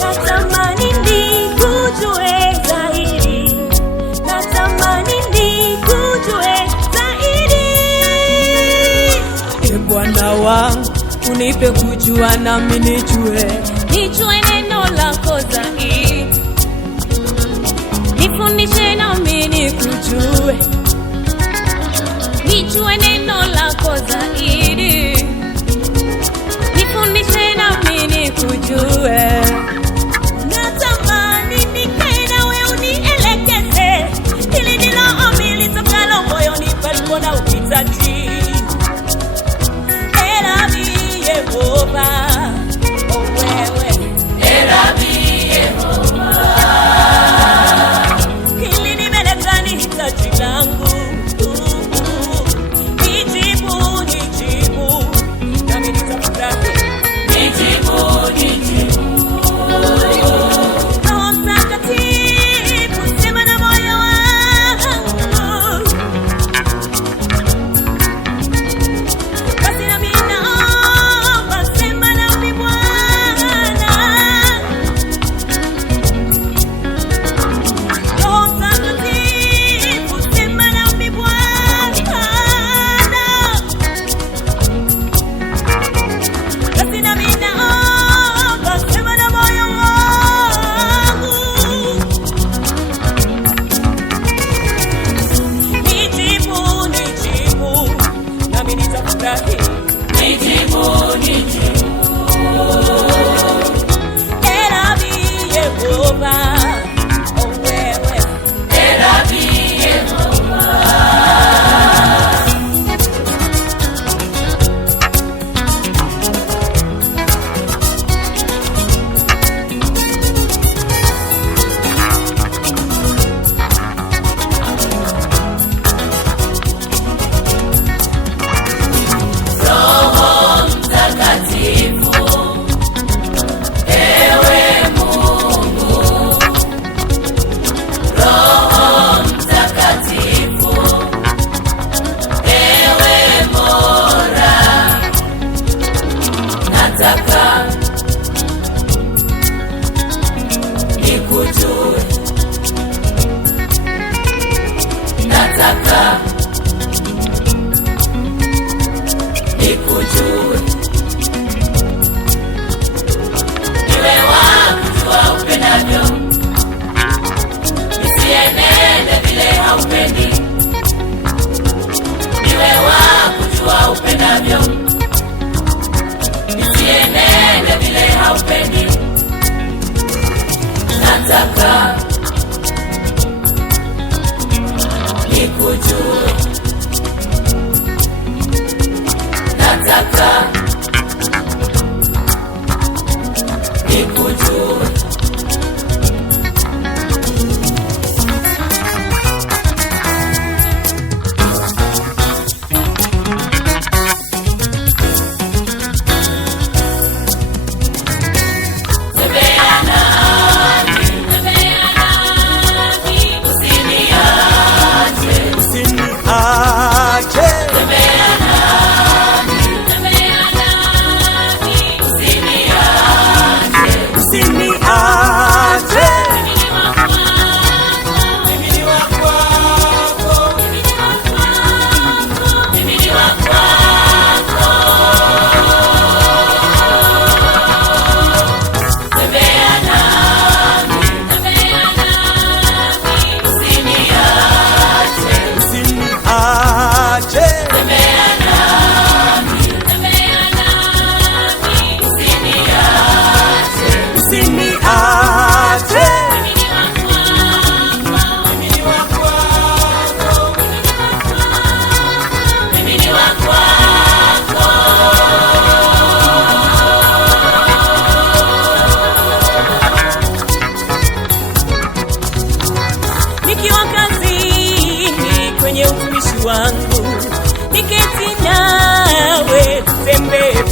Natamani nikujue zaidi, natamani nikujue zaidi. E Bwana wangu, unipe kujua nami nijue neno lako zaidi, nifundishe nami nikujue, nijue neno lako zaidi, nifundishe nami nikujue. Natamani nikae nawe unielekeze, hili ndilo ombi litokalo moyoni palipo na uhitaji. Yehova, oh wewe, Yehova, hili nimeleta ni hitaji langu, nijibu, nami nitafurahi, nijibu. Roho Mtakatifu, sema na moyo wangu, basi nami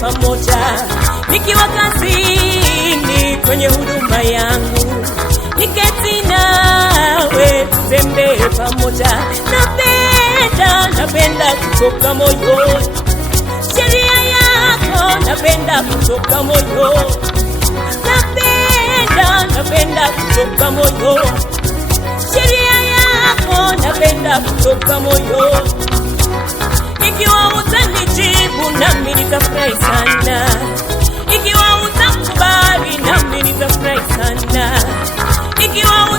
pamoja, nikiwa kazini kwenye huduma yangu, niketi nawe tutembee pamoja. Napenda napenda kutoka moyoni, sheria yako napenda kutoka moyoni, napenda kutoka moyoni, sheria yako napenda kutoka moyoni. Ikiwa utanijibu nami nitafurahi sana, ikiwa utakubali nami nitafurahi sana, ikiwa